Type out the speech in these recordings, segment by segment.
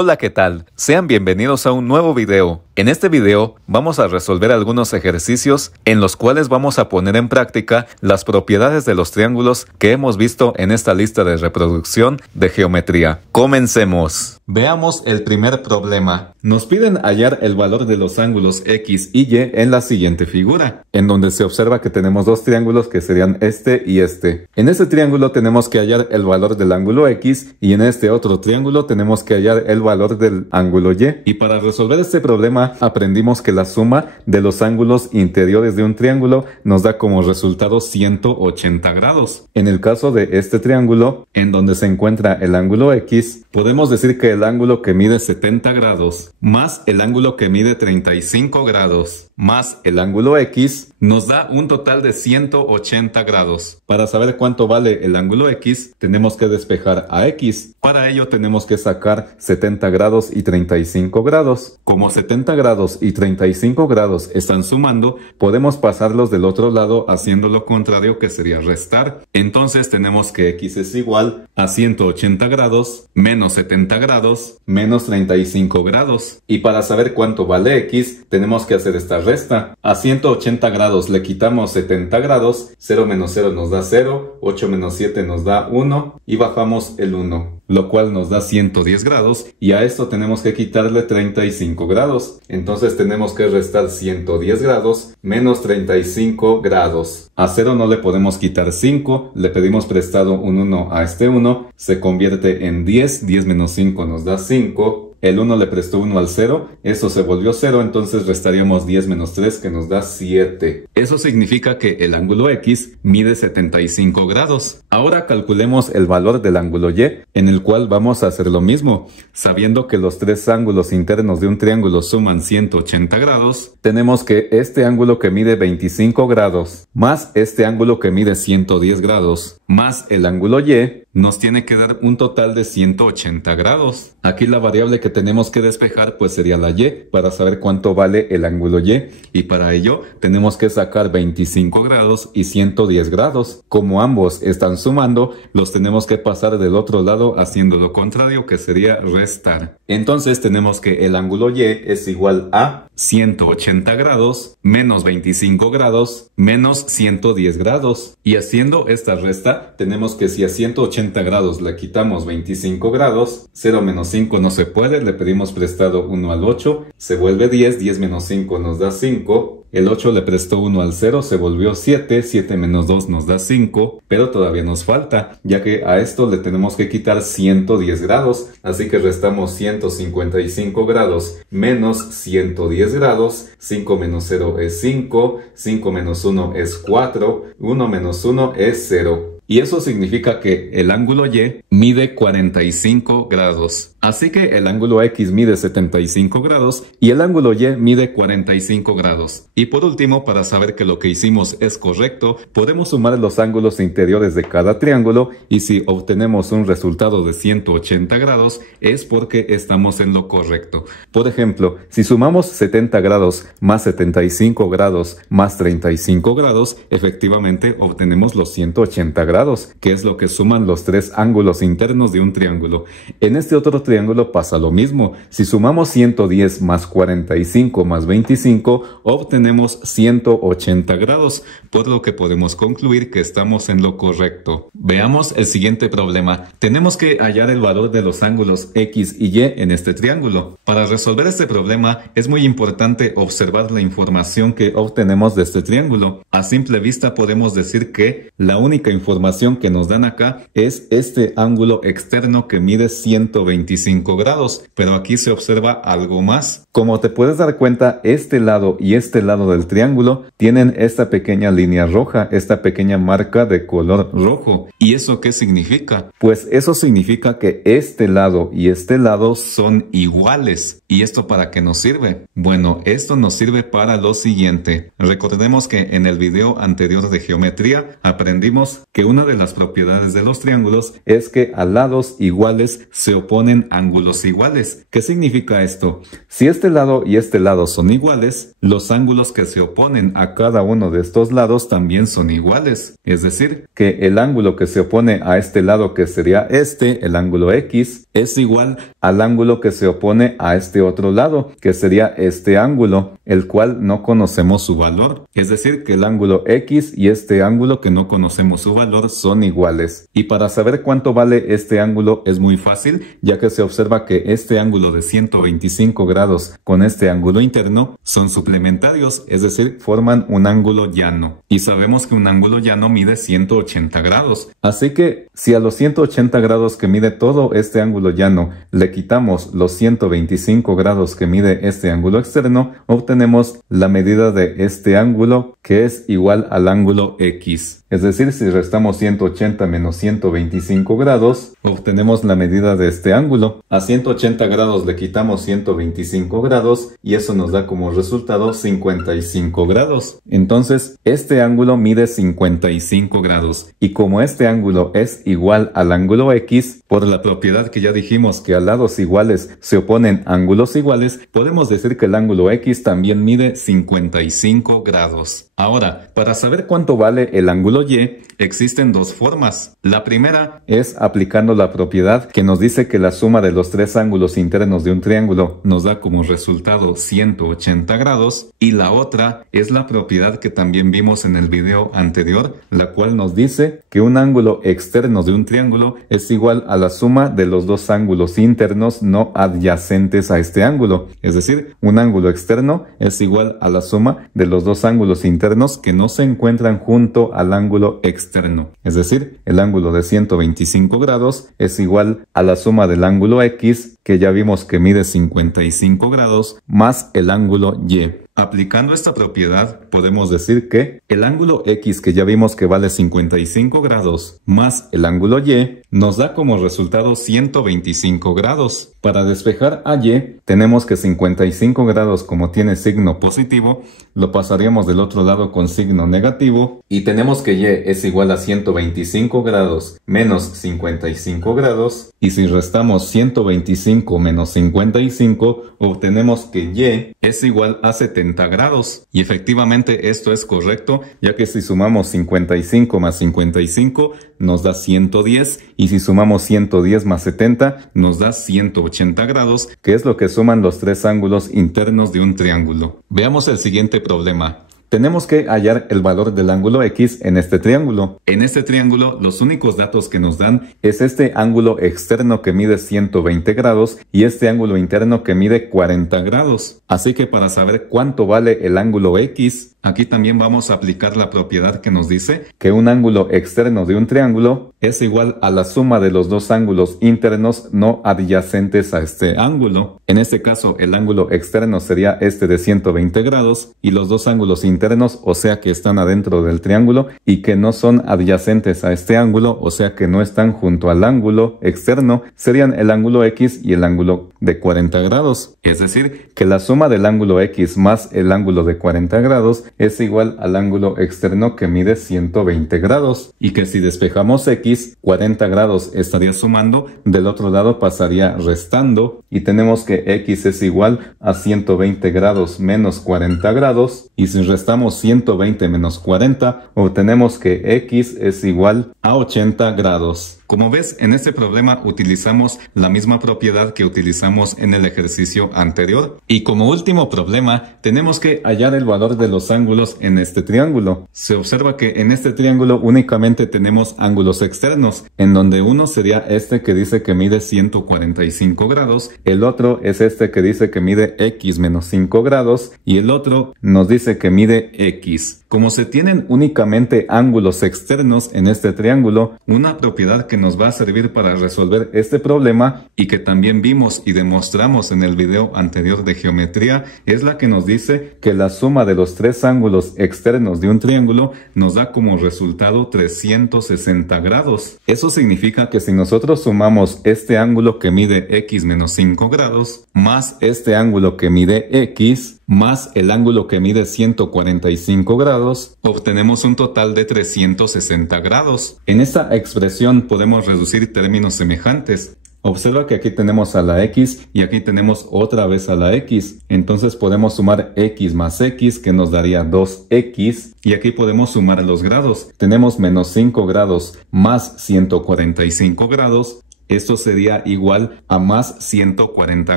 Hola, ¿qué tal? Sean bienvenidos a un nuevo video. En este video vamos a resolver algunos ejercicios en los cuales vamos a poner en práctica las propiedades de los triángulos que hemos visto en esta lista de reproducción de geometría. Comencemos. Veamos el primer problema. Nos piden hallar el valor de los ángulos X y Y en la siguiente figura, en donde se observa que tenemos dos triángulos que serían este y este. En este triángulo tenemos que hallar el valor del ángulo X y en este otro triángulo tenemos que hallar el valor del ángulo Y. Y para resolver este problema aprendimos que la suma de los ángulos interiores de un triángulo nos da como resultado 180 grados. En el caso de este triángulo, en donde se encuentra el ángulo X, podemos decir que el ángulo que mide 70 grados más el ángulo que mide 35 grados más el ángulo X nos da un total de 180 grados. Para saber cuánto vale el ángulo X, tenemos que despejar a X. Para ello tenemos que sacar 70 grados y 35 grados. Como 70 grados y 35 grados están sumando, podemos pasarlos del otro lado haciendo lo contrario, que sería restar. Entonces tenemos que X es igual a 180 grados menos 70 grados menos 35 grados. Y para saber cuánto vale X, tenemos que hacer esta resta. A 180 grados le quitamos 70 grados, 0 menos 0 nos da 0, 8 menos 7 nos da 1 y bajamos el 1, lo cual nos da 110 grados y a esto tenemos que quitarle 35 grados. Entonces tenemos que restar 110 grados menos 35 grados. A 0 no le podemos quitar 5, le pedimos prestado un 1 a este 1, se convierte en 10, 10 menos 5 nos da 5. El 1 le prestó 1 al 0, eso se volvió 0, entonces restaríamos 10 menos 3 que nos da 7. Eso significa que el ángulo X mide 75 grados. Ahora calculemos el valor del ángulo Y, en el cual vamos a hacer lo mismo. Sabiendo que los tres ángulos internos de un triángulo suman 180 grados, tenemos que este ángulo que mide 25 grados, más este ángulo que mide 110 grados, más el ángulo Y, nos tiene que dar un total de 180 grados. Aquí la variable que tenemos que despejar pues sería la Y para saber cuánto vale el ángulo Y, y para ello tenemos que sacar 25 grados y 110 grados. Como ambos están sumando, los tenemos que pasar del otro lado haciendo lo contrario, que sería restar. Entonces tenemos que el ángulo Y es igual a 180 grados menos 25 grados menos 110 grados. Y haciendo esta resta tenemos que si a 180 grados le quitamos 25 grados, 0 menos 5 no se puede, le pedimos prestado 1 al 8, se vuelve 10, 10 menos 5 nos da 5. El 8 le prestó 1 al 0, se volvió 7, 7 menos 2 nos da 5, pero todavía nos falta, ya que a esto le tenemos que quitar 110 grados, así que restamos 155 grados menos 110 grados, 5 menos 0 es 5, 5 menos 1 es 4, 1 menos 1 es 0. Y eso significa que el ángulo Y mide 45 grados. Así que el ángulo X mide 75 grados y el ángulo Y mide 45 grados. Y por último, para saber que lo que hicimos es correcto, podemos sumar los ángulos interiores de cada triángulo y si obtenemos un resultado de 180 grados es porque estamos en lo correcto. Por ejemplo, si sumamos 70 grados más 75 grados más 35 grados, efectivamente obtenemos los 180 grados. Que es lo que suman los tres ángulos internos de un triángulo. En este otro triángulo pasa lo mismo. Si sumamos 110 más 45 más 25, obtenemos 180 grados, por lo que podemos concluir que estamos en lo correcto. Veamos el siguiente problema. Tenemos que hallar el valor de los ángulos X y Y en este triángulo. Para resolver este problema es muy importante observar la información que obtenemos de este triángulo. A simple vista podemos decir que la única información que nos dan acá es este ángulo externo que mide 125 grados, pero aquí se observa algo más. Como te puedes dar cuenta, este lado y este lado del triángulo tienen esta pequeña línea roja, esta pequeña marca de color rojo. ¿Y eso qué significa? Pues eso significa que este lado y este lado son iguales. ¿Y esto para qué nos sirve? Bueno, esto nos sirve para lo siguiente. Recordemos que en el video anterior de geometría aprendimos que una una de las propiedades de los triángulos es que a lados iguales se oponen ángulos iguales. ¿Qué significa esto? Si este lado y este lado son iguales, los ángulos que se oponen a cada uno de estos lados también son iguales. Es decir, que el ángulo que se opone a este lado, que sería este, el ángulo X, es igual al ángulo que se opone a este otro lado, que sería este ángulo, el cual no conocemos su valor. Es decir, que el ángulo X y este ángulo que no conocemos su valor son iguales. Y para saber cuánto vale este ángulo es muy fácil, ya que se observa que este ángulo de 125 grados con este ángulo interno son suplementarios, es decir, forman un ángulo llano. Y sabemos que un ángulo llano mide 180 grados. Así que si a los 180 grados que mide todo este ángulo llano le quitamos los 125 grados que mide este ángulo externo, obtenemos la medida de este ángulo, que es igual al ángulo X. Es decir, si restamos 180 menos 125 grados, obtenemos la medida de este ángulo. A 180 grados le quitamos 125 grados y eso nos da como resultado 55 grados. Entonces, este ángulo mide 55 grados. Y como este ángulo es igual al ángulo X, por la propiedad que ya dijimos que a lados iguales se oponen ángulos iguales, podemos decir que el ángulo X también mide 55 grados. Ahora, para saber cuánto vale el ángulo Y, existen dos formas. La primera es aplicando la propiedad que nos dice que la suma de los tres ángulos internos de un triángulo nos da como resultado 180 grados, y la otra es la propiedad que también vimos en el video anterior, la cual nos dice que un ángulo externo de un triángulo es igual a la suma de los dos ángulos internos no adyacentes a este ángulo. Es decir, un ángulo externo es igual a la suma de los dos ángulos internos que no se encuentran junto al ángulo externo. Es decir, el ángulo de 125 grados es igual a la suma del ángulo X, que ya vimos que mide 55 grados, más el ángulo Y. Aplicando esta propiedad, podemos decir que el ángulo X, que ya vimos que vale 55 grados, más el ángulo Y, nos da como resultado 125 grados. Para despejar a Y, tenemos que 55 grados, como tiene signo positivo, lo pasaríamos del otro lado con signo negativo, y tenemos que Y es igual a 125 grados menos 55 grados, y si restamos 125 menos 55, obtenemos que Y es igual a 70 grados. Y efectivamente esto es correcto, ya que si sumamos 55 más 55 nos da 110, y si sumamos 110 más 70 nos da 180 grados, que es lo que suman los tres ángulos internos de un triángulo. Veamos el siguiente problema. Tenemos que hallar el valor del ángulo X en este triángulo. En este triángulo, los únicos datos que nos dan es este ángulo externo que mide 120 grados y este ángulo interno que mide 40 grados. Así que para saber cuánto vale el ángulo X, aquí también vamos a aplicar la propiedad que nos dice que un ángulo externo de un triángulo es igual a la suma de los dos ángulos internos no adyacentes a este ángulo. En este caso, el ángulo externo sería este de 120 grados y los dos ángulos internos, o sea que están adentro del triángulo y que no son adyacentes a este ángulo, o sea que no están junto al ángulo externo, serían el ángulo X y el ángulo de 40 grados. Es decir, que la suma del ángulo X más el ángulo de 40 grados es igual al ángulo externo que mide 120 grados. Y que si despejamos X, 40 grados estaría sumando, del otro lado pasaría restando, y tenemos que X es igual a 120 grados menos 40 grados, y si restamos 120 menos 40, obtenemos que X es igual a 80 grados. Como ves, en este problema utilizamos la misma propiedad que utilizamos en el ejercicio anterior. Y como último problema, tenemos que hallar el valor de los ángulos en este triángulo. Se observa que en este triángulo únicamente tenemos ángulos externos, en donde uno sería este que dice que mide 145 grados, el otro es este que dice que mide X menos 5 grados, y el otro nos dice que mide X. Como se tienen únicamente ángulos externos en este triángulo, una propiedad que nos va a servir para resolver este problema y que también vimos y demostramos en el video anterior de geometría es la que nos dice que la suma de los tres ángulos externos de un triángulo nos da como resultado 360 grados. Eso significa que si nosotros sumamos este ángulo que mide X menos 5 grados más este ángulo que mide X, más el ángulo que mide 145 grados, obtenemos un total de 360 grados. En esta expresión podemos reducir términos semejantes. Observa que aquí tenemos a la x y aquí tenemos otra vez a la x. Entonces podemos sumar x más x, que nos daría 2x. Y aquí podemos sumar los grados. Tenemos menos 5 grados más 145 grados. Esto sería igual a más 140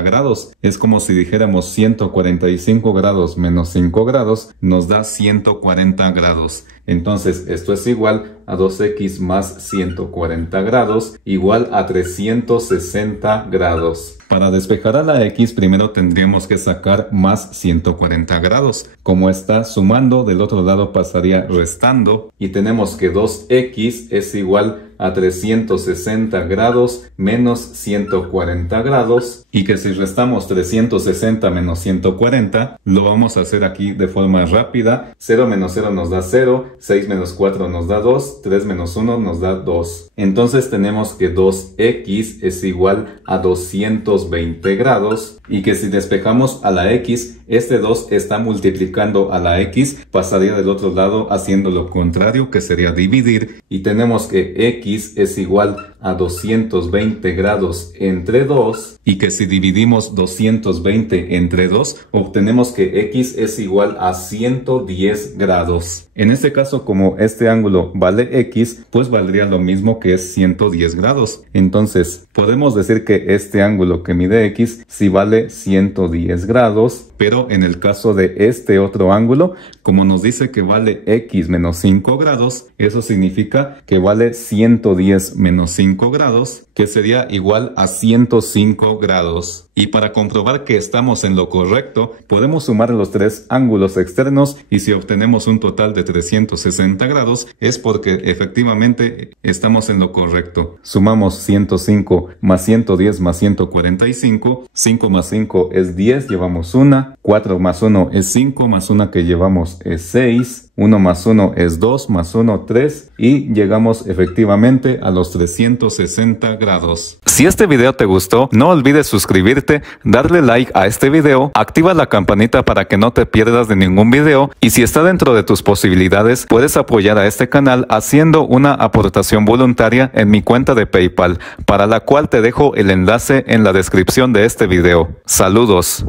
grados. Es como si dijéramos 145 grados menos 5 grados nos da 140 grados. Entonces esto es igual a 2x más 140 grados igual a 360 grados. Para despejar a la x primero tendríamos que sacar más 140 grados. Como está sumando, del otro lado pasaría restando. Y tenemos que 2x es igual a 360 grados menos 140 grados. Y que si restamos 360 menos 140, lo vamos a hacer aquí de forma rápida. 0 menos 0 nos da 0, 6 menos 4 nos da 2, 3 menos 1 nos da 2. Entonces tenemos que 2x es igual a 220 grados. Y que si despejamos a la x, este 2 está multiplicando a la x, pasaría del otro lado haciendo lo contrario, que sería dividir. Y tenemos que x es igual a 220 grados entre 2. Y que si dividimos 220 entre 2, obtenemos que x es igual a 110 grados. En este caso, como este ángulo vale x, pues valdría lo mismo, que es 110 grados. Entonces, podemos decir que este ángulo que mide x sí vale 110 grados. Pero en el caso de este otro ángulo, como nos dice que vale x menos 5 grados, eso significa que vale 110 menos 5 grados, que sería igual a 105 grados. Y para comprobar que estamos en lo correcto, podemos sumar los tres ángulos externos y si obtenemos un total de 360 grados es porque efectivamente estamos en lo correcto. Sumamos 105 más 110 más 145, 5 más 5 es 10, llevamos 1, 4 más 1 es 5, más 1 que llevamos es 6, 1 más 1 es 2, más 1 3 y llegamos efectivamente a los 360 grados. Si este video te gustó, no olvides suscribirte, darle like a este video, activa la campanita para que no te pierdas de ningún video y si está dentro de tus posibilidades, puedes apoyar a este canal haciendo una aportación voluntaria en mi cuenta de PayPal, para la cual te dejo el enlace en la descripción de este video. Saludos.